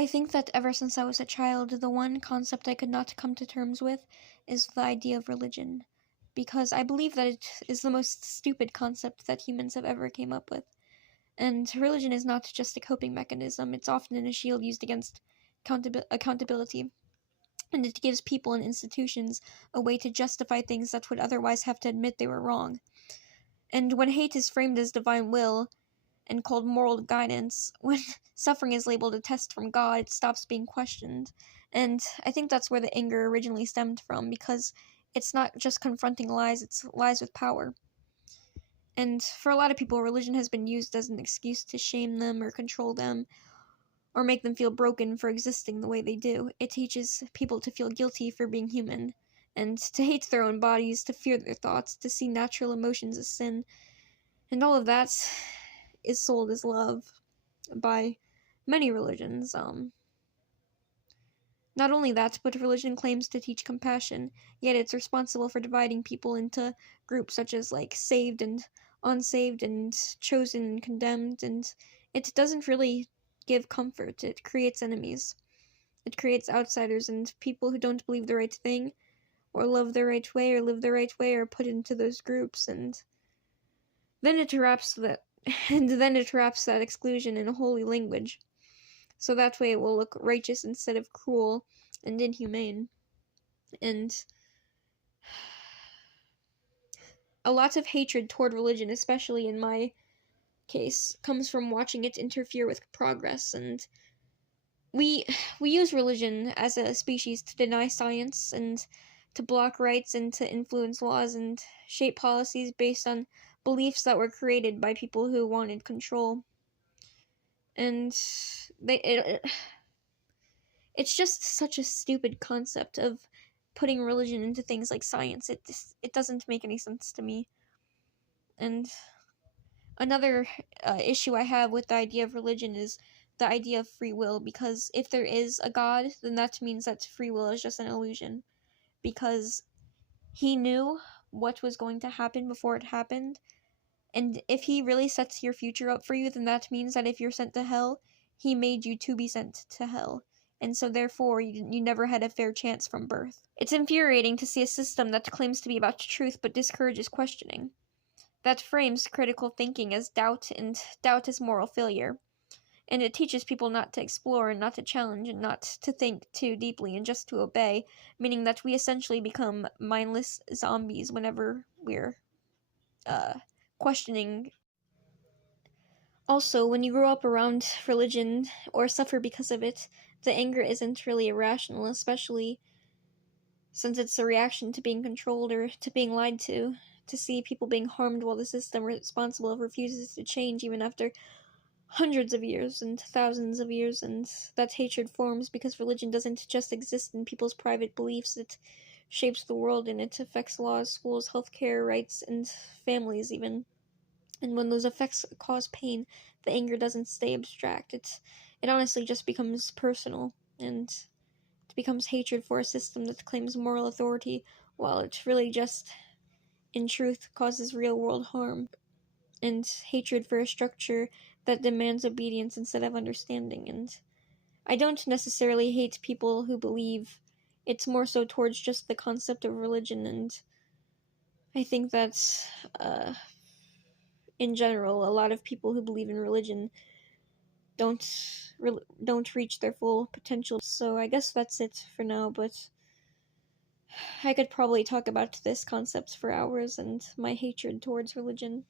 I think that ever since I was a child, the one concept I could not come to terms with is the idea of religion, because I believe that it is the most stupid concept that humans have ever came up with. And religion is not just a coping mechanism, it's often a shield used against accountability. And it gives people and institutions a way to justify things that would otherwise have to admit they were wrong. And when hate is framed as divine will and called moral guidance, when suffering is labeled a test from God, it stops being questioned. And I think that's where the anger originally stemmed from, because it's not just confronting lies, it's lies with power. And for a lot of people, religion has been used as an excuse to shame them or control them, or make them feel broken for existing the way they do. It teaches people to feel guilty for being human, and to hate their own bodies, to fear their thoughts, to see natural emotions as sin. And all of that is sold as love by many religions. Not only that, but religion claims to teach compassion, yet it's responsible for dividing people into groups such as like saved and unsaved and chosen and condemned, and it doesn't really give comfort. It creates enemies. It creates outsiders, and people who don't believe the right thing, or love the right way, or live the right way, are put into those groups, and then it wraps that exclusion in a holy language. So that way it will look righteous instead of cruel and inhumane. And a lot of hatred toward religion, especially in my case, comes from watching it interfere with progress. And we use religion as a species to deny science and to block rights and to influence laws and shape policies based on beliefs that were created by people who wanted control. And it's just such a stupid concept of putting religion into things like science. It doesn't make any sense to me. And another issue I have with the idea of religion is the idea of free will, because if there is a God, then that means that free will is just an illusion, because he knew what was going to happen before it happened. And if he really sets your future up for you, then that means that if you're sent to hell, he made you to be sent to hell. And so therefore, you never had a fair chance from birth. It's infuriating to see a system that claims to be about truth but discourages questioning, that frames critical thinking as doubt and doubt as moral failure. And it teaches people not to explore and not to challenge and not to think too deeply and just to obey, meaning that we essentially become mindless zombies whenever we're questioning. Also, when you grow up around religion or suffer because of it, the anger isn't really irrational, especially since it's a reaction to being controlled or to being lied to see people being harmed while the system responsible refuses to change even after hundreds of years and thousands of years. And that hatred forms because religion doesn't just exist in people's private beliefs, it shapes the world and it affects laws, schools, healthcare, rights, and families even. And when those effects cause pain, the anger doesn't stay abstract. It honestly just becomes personal, and it becomes hatred for a system that claims moral authority, while it really just, in truth, causes real-world harm. And hatred for a structure that demands obedience instead of understanding. And I don't necessarily hate people who believe. It's more so towards just the concept of religion, and I think that's, in general, a lot of people who believe in religion don't reach their full potential. So I guess that's it for now, but I could probably talk about this concept for hours and my hatred towards religion.